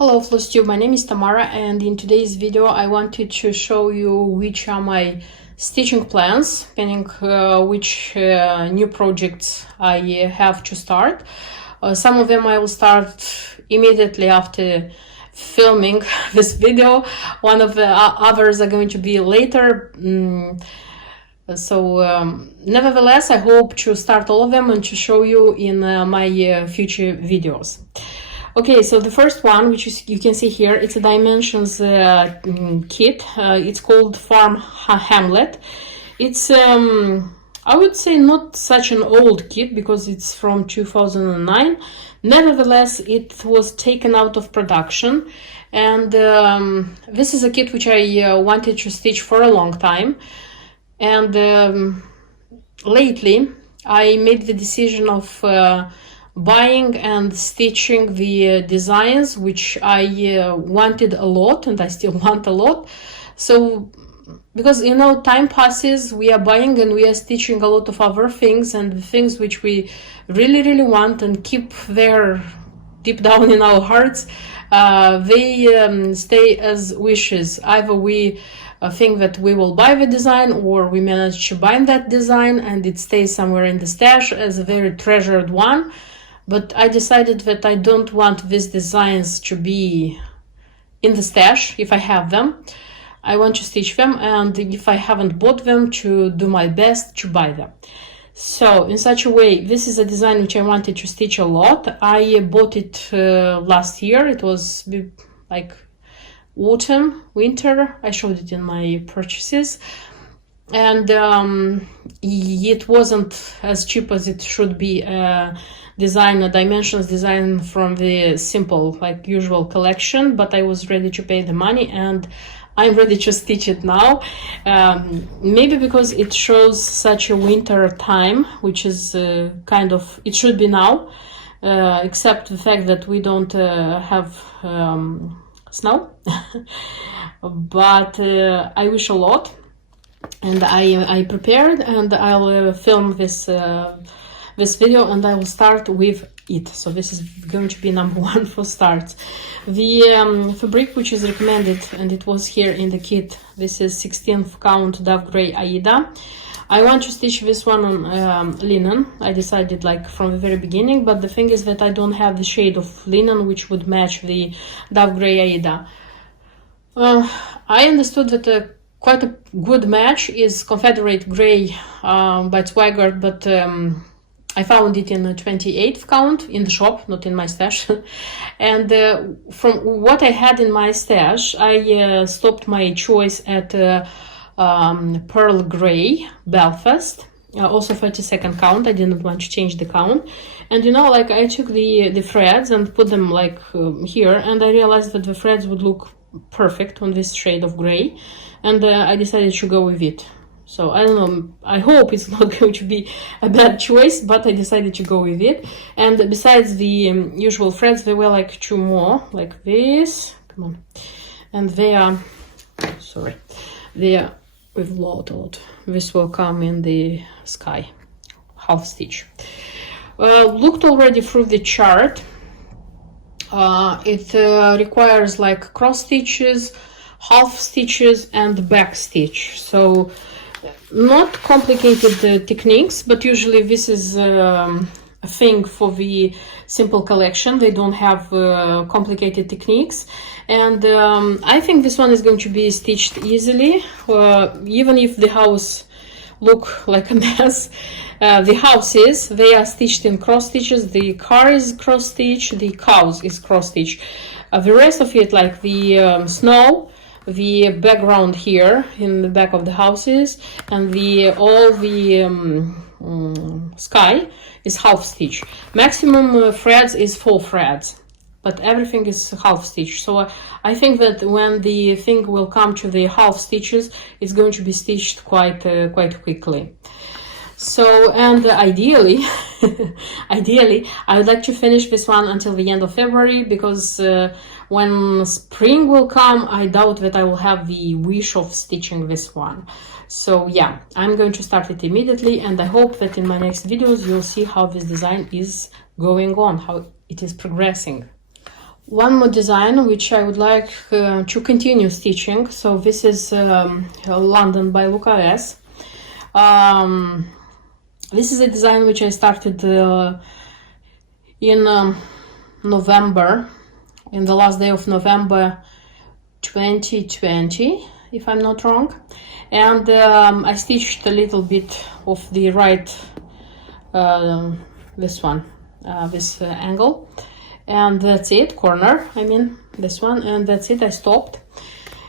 Hello FlossTube, my name is Tamara, and in today's video I wanted to show you which are my stitching plans, depending which new projects I have to start. Some of them I will start immediately after filming this video. One of the others are going to be later. Nevertheless, I hope to start all of them and to show you in my future videos. Okay, so the first one, which is, you can see here, it's a dimensions kit. It's called Farm Hamlet. It's I would say not such an old kit because it's from 2009. Nevertheless, it was taken out of production, and this is a kit which I wanted to stitch for a long time. And lately I made the decision of buying and stitching the designs which I wanted a lot, and I still want a lot. So because, you know, time passes, we are buying and we are stitching a lot of other things, and the things which we really want and keep there deep down in our hearts, they stay as wishes. Either we think that we will buy the design, or we manage to buy that design and it stays somewhere in the stash as a very treasured one. But I decided that I don't want these designs to be in the stash if I have them. I want to stitch them, and if I haven't bought them, to do my best to buy them. So in such a way, this is a design which I wanted to stitch a lot. I bought it last year. It was like autumn, winter. I showed it in my purchases. And it wasn't as cheap as it should be. Dimensions design from the simple, like usual collection, but I was ready to pay the money, and I'm ready to stitch it now. Maybe because it shows such a winter time, which is kind of, it should be now, except the fact that we don't have snow. But I wish a lot, and I prepared, and I'll film this video, and I will start with it. So this is going to be number one for starts. The fabric which is recommended, and it was here in the kit, this is 16th count Dove Gray Aida. I want to stitch this one on linen. I decided like from the very beginning, but the thing is that I don't have the shade of linen which would match the Dove Gray Aida. I understood that quite a good match is Confederate Gray by Swigert, but I found it in the 28th count in the shop, not in my stash. And from what I had in my stash, I stopped my choice at Pearl Gray Belfast, also 32nd count. I didn't want to change the count. And you know, like, I took the threads and put them like here, and I realized that the threads would look perfect on this shade of gray, and I decided to go with it. So I don't know, I hope it's not going to be a bad choice, but I decided to go with it. And besides the usual threads, there were like two more, like this, come on, and they are, sorry, they are with a lot. This will come in the sky, half stitch. Looked already through the chart. It requires like cross stitches, half stitches, and back stitch. So not complicated techniques, but usually this is a thing for the simple collection. They don't have complicated techniques, and I think this one is going to be stitched easily, even if the house look like a mess. The houses, they are stitched in cross stitches, the car is cross stitch, the cows is cross stitch. The rest of it, like the snow, the background here in the back of the houses, and all the sky is half stitch. Maximum threads is 4 threads, but everything is half stitch. So I think that when the thing will come to the half stitches, it's going to be stitched quite quickly. So, and ideally, I would like to finish this one until the end of February, because when spring will come, I doubt that I will have the wish of stitching this one. So yeah, I'm going to start it immediately, and I hope that in my next videos you'll see how this design is going on, how it is progressing. One more design which I would like to continue stitching. So this is London by Luca-S. This is a design which I started in November, in the last day of November 2020, if I'm not wrong. And I stitched a little bit of the right, this one, this angle. And that's it, corner, I mean, this one, and that's it, I stopped.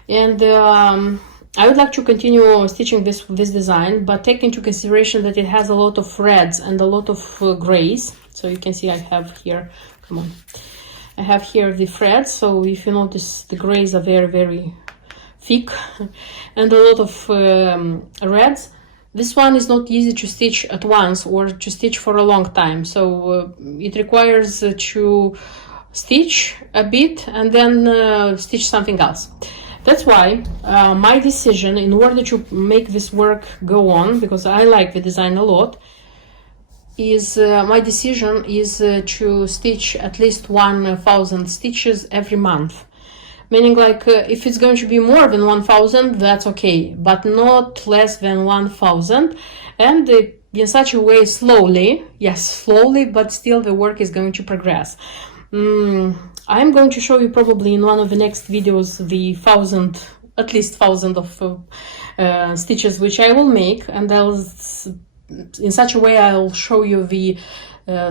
And I would like to continue stitching this design, but take into consideration that it has a lot of reds and a lot of grays. So you can see I have here, come on, I have here the threads. So if you notice, the grays are very, very thick and a lot of reds. This one is not easy to stitch at once or to stitch for a long time, so it requires to stitch a bit and then stitch something else. That's why my decision, in order to make this work go on, because I like the design a lot, is my decision is to stitch at least 1,000 stitches every month. Meaning, like, if it's going to be more than 1,000, that's okay, but not less than 1,000, and in such a way, slowly, yes, slowly, but still the work is going to progress. I'm going to show you probably in one of the next videos the at least 1,000 of stitches which I will make, and in such a way I'll show you the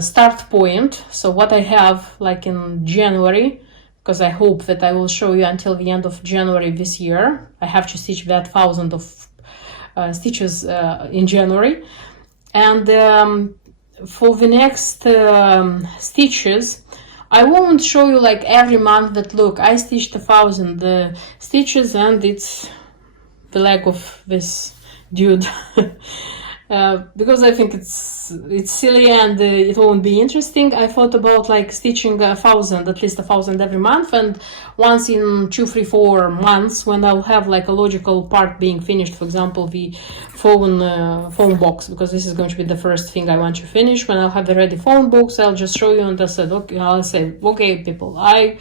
start point, so what I have like in January, because I hope that I will show you until the end of January this year. I have to stitch that 1,000 of stitches in January. And for the next stitches, I won't show you like every month that, look, I stitched 1,000 stitches and it's the leg of this dude. Because I think it's silly and it won't be interesting. I thought about like stitching 1,000, at least 1,000 every month, and once in 2, 3, 4 months, when I'll have like a logical part being finished, for example, the phone box, because this is going to be the first thing I want to finish. When I'll have the ready phone box, I'll just show you, and I'll say, okay, people, I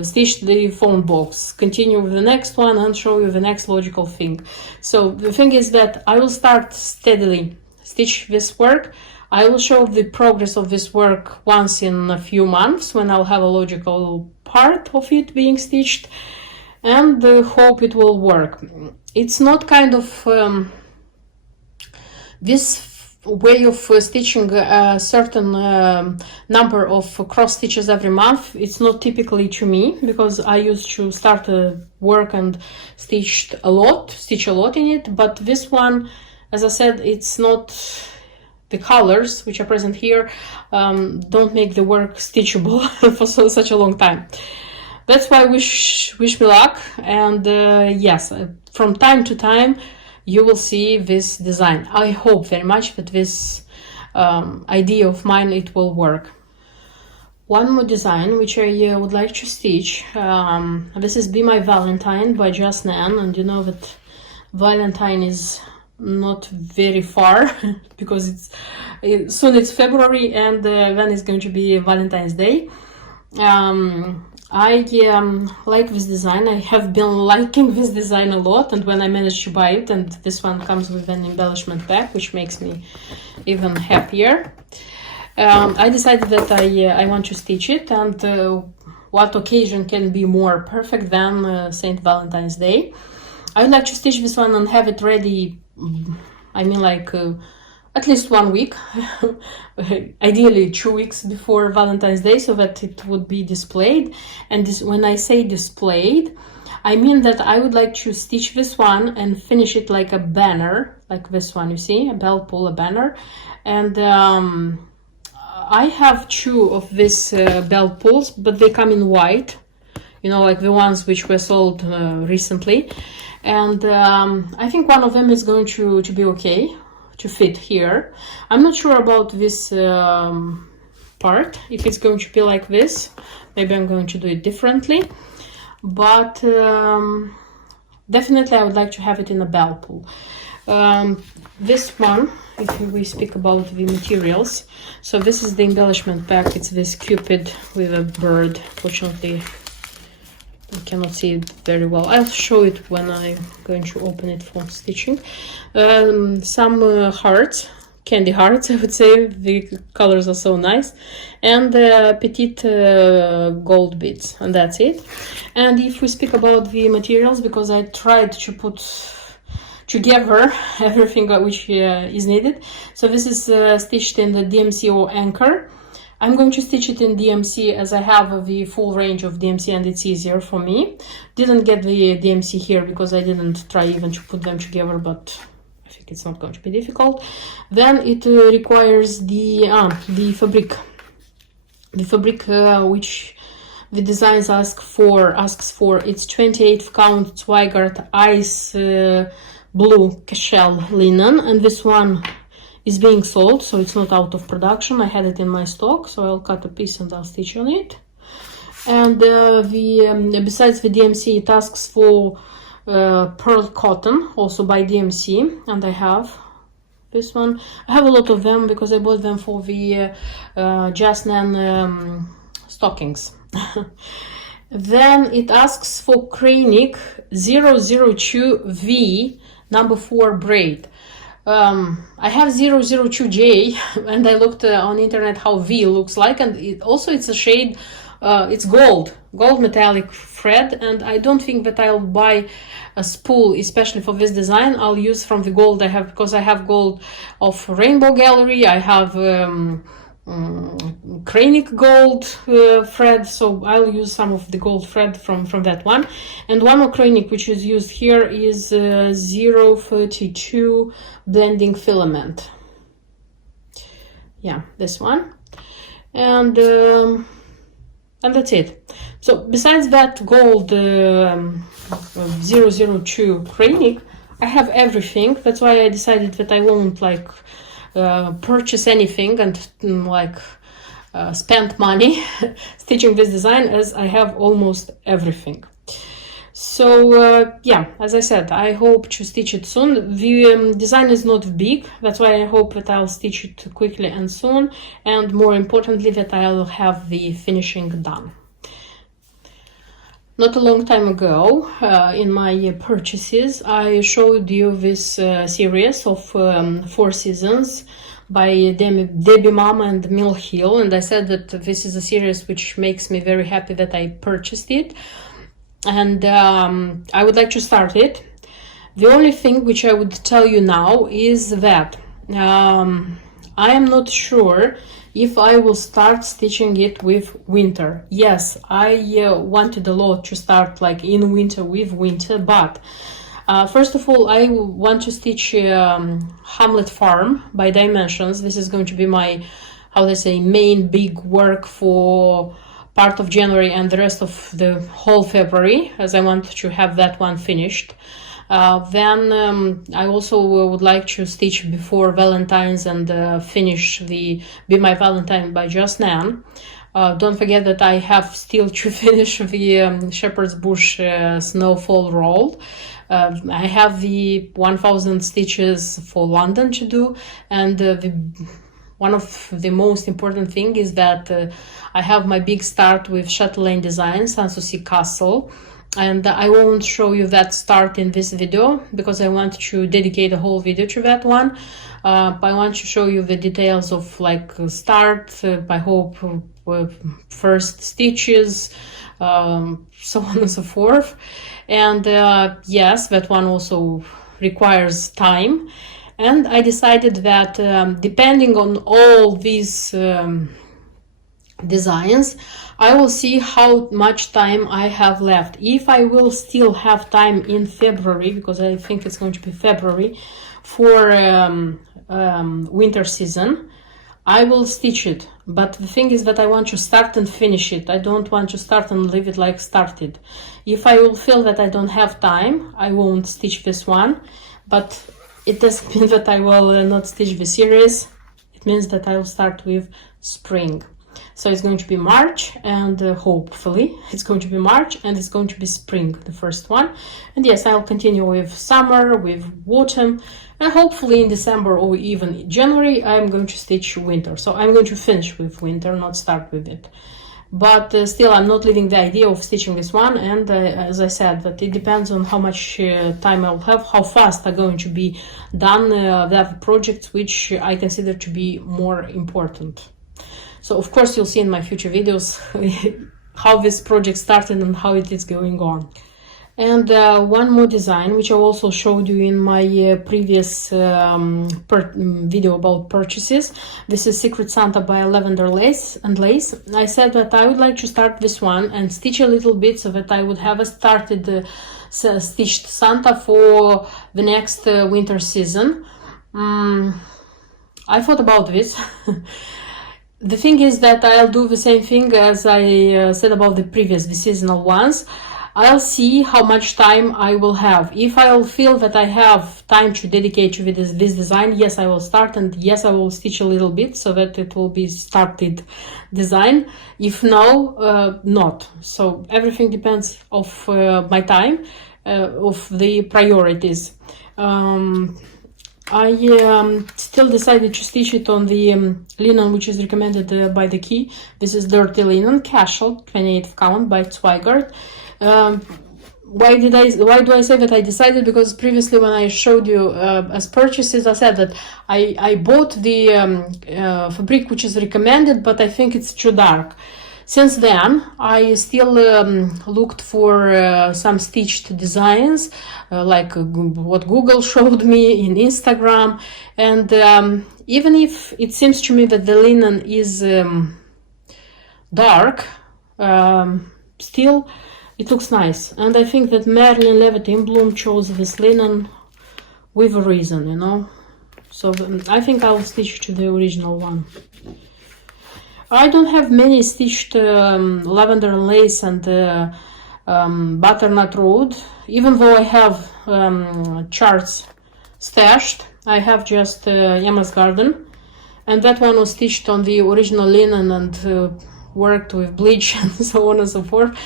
stitched the phone box, continue with the next one and show you the next logical thing. So the thing is that I will start steadily stitch this work. I will show the progress of this work once in a few months when I'll have a logical part of it being stitched, and hope it will work. It's not kind of this way of stitching a certain number of cross stitches every month. It's not typically to me, because I used to start work and stitch a lot in it. But this one, as I said, it's not, the colors which are present here don't make the work stitchable for such a long time. That's why wish me luck, and yes, from time to time you will see this design. I hope very much that this idea of mine, it will work. One more design which I would like to stitch. This is Be My Valentine by Just Nan, and you know that Valentine is not very far because soon it's February, and then it's going to be Valentine's Day. I like this design. I have been liking this design a lot, and when I managed to buy it, and this one comes with an embellishment pack, which makes me even happier, I decided that I want to stitch it, and what occasion can be more perfect than Saint Valentine's Day. I would like to stitch this one and have it ready, I mean, like at least 1 week, ideally 2 weeks before Valentine's Day, so that it would be displayed. And when I say displayed, I mean that I would like to stitch this one and finish it like a banner, like this one, you see, a bell pull, a banner. And I have 2 of these bell pulls, but they come in white, you know, like the ones which were sold recently. And I think one of them is going to be okay to fit here. I'm not sure about this part, if it's going to be like this. Maybe I'm going to do it differently, but definitely I would like to have it in a bell pull. This one, if we speak about the materials, so this is the embellishment pack. It's this cupid with a bird. Fortunately, I cannot see it very well. I'll show it when I'm going to open it for stitching. Some hearts, candy hearts, I would say. The colors are so nice. And petite gold beads, and that's it. And if we speak about the materials, because I tried to put together everything which is needed. So this is stitched in the DMC or anchor. I'm going to stitch it in DMC as I have the full range of DMC and it's easier for me. Didn't get the DMC here because I didn't try even to put them together, but I think it's not going to be difficult. Then it requires the fabric. The fabric which the designs asks for. It's 28 count Zweigart ice blue cashel linen, and this one is being sold, so it's not out of production. I had it in my stock, so I'll cut a piece and I'll stitch on it. And besides the DMC, it asks for pearl cotton, also by DMC, and I have this one. I have a lot of them because I bought them for the Just Nan stockings. Then it asks for Krainik 002V number 4 braid. I have 002J and I looked on internet how V looks like, and it's a shade, it's gold metallic thread, and I don't think that I'll buy a spool especially for this design. I'll use from the gold I have, because I have gold of Rainbow Gallery, I have Krainik gold thread, so I'll use some of the gold thread from that one. And one more Krainik which is used here is 032 blending filament. Yeah, this one. And that's it. So besides that gold 002 Krainik, I have everything. That's why I decided that I won't purchase anything and spend money stitching this design, as I have almost everything. So yeah, as I said, I hope to stitch it soon. The design is not big, that's why I hope that I'll stitch it quickly and soon, and more importantly that I'll have the finishing done. Not a long time ago, in my purchases, I showed you this series of 4 seasons by Debbie Mama and Mill Hill, and I said that this is a series which makes me very happy that I purchased it, and I would like to start it. The only thing which I would tell you now is that I am not sure if I will start stitching it with winter. Yes, I wanted a lot to start in winter with winter, but first of all, I want to stitch Hamlet Farm by Dimensions. This is going to be my, main big work for part of January and the rest of the whole February, as I want to have that one finished. Then I also would like to stitch before Valentine's and finish the Be My Valentine by Just Nan. Don't forget that I have still to finish the Shepherd's Bush Snowfall roll. I have the 1000 stitches for London to do, and one of the most important thing is that I have my big start with Chatelaine Designs, Sanssouci Castle. And I won't show you that start in this video because I want to dedicate a whole video to that one. I want to show you the details of start, I hope first stitches, so on and so forth. And yes, that one also requires time. And I decided that depending on all these designs, I will see how much time I have left. If I will still have time in February, because I think it's going to be February, for winter season, I will stitch it. But the thing is that I want to start and finish it. I don't want to start and leave it like started. If I will feel that I don't have time, I won't stitch this one. But it doesn't mean that I will not stitch the series. It means that I will start with spring. So it's going to be March, and hopefully it's going to be March, and it's going to be spring, the first one. And yes, I'll continue with summer, with autumn, and hopefully in December or even January I'm going to stitch winter. So I'm going to finish with winter, not start with it. But still, I'm not leaving the idea of stitching this one, and as I said, that it depends on how much time I'll have, how fast are going to be done the projects which I consider to be more important. So of course you'll see in my future videos how this project started and how it is going on. And one more design, which I also showed you in my previous video about purchases. This is Secret Santa by Lavender Lace and Lace. I said that I would like to start this one and stitch a little bit so that I would have a started stitched Santa for the next winter season. I thought about this. The thing is that I'll do the same thing as I said about the seasonal ones. I'll see how much time I will have. If I'll feel that I have time to dedicate to this design, yes, I will start, and yes, I will stitch a little bit so that it will be started design. If no, not. So everything depends of my time, of the priorities. I still decided to stitch it on the linen which is recommended by the key. This is Dirty Linen Casual 28th count by Zweigart. Why do I say that I decided? Because previously when I showed you as purchases, I said that I bought the fabric which is recommended, but I think it's too dark. Since then, I still looked for some stitched designs, like what Google showed me in Instagram, and even if it seems to me that the linen is dark, still it looks nice. And I think that Marilyn Levitin-Bloom chose this linen with a reason, you know. So I think I'll stitch to the original one. I don't have many stitched lavender lace and butternut road, even though I have charts stashed. I have just Emma's Garden, and that one was stitched on the original linen and worked with bleach and so on and so forth.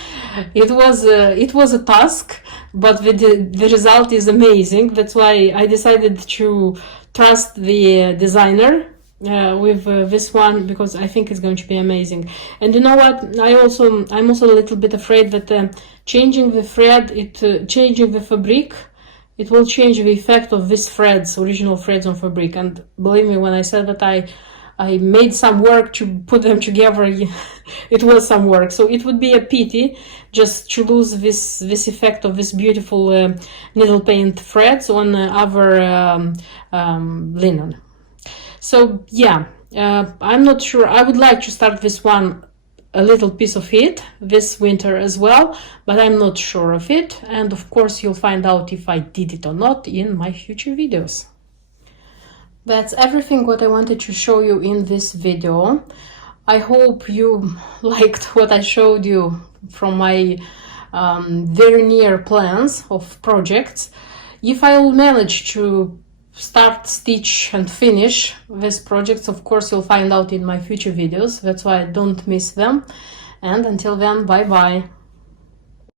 It was a task, but the result is amazing. That's why I decided to trust the designer with this one, because I think it's going to be amazing. And you know what, I'm also a little bit afraid that changing the thread, changing the fabric, it will change the effect of these threads, original threads on fabric. And believe me, when I said that I made some work to put them together, it was some work. So it would be a pity just to lose this effect of this beautiful needle paint threads on other linen. So yeah, I'm not sure. I would like to start this one, a little piece of it, this winter as well, but I'm not sure of it. And of course you'll find out if I did it or not in my future videos. That's everything what I wanted to show you in this video. I hope you liked what I showed you from my very near plans of projects. If I will manage to start, stitch and finish these projects, of course you'll find out in my future videos. That's why don't miss them. And until then, bye bye.